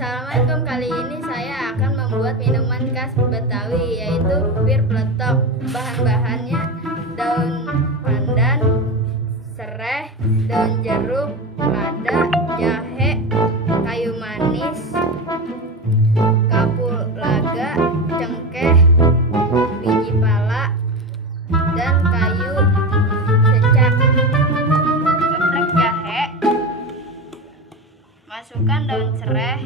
Assalamualaikum. Kali ini saya akan membuat minuman khas Betawi, yaitu bir peletok. Bahan-bahannya daun pandan, sereh, daun jeruk, lada, jahe, kayu manis, kapulaga, cengkeh, biji pala, dan kayu secang. Geprek jahe, masukkan daun sereh,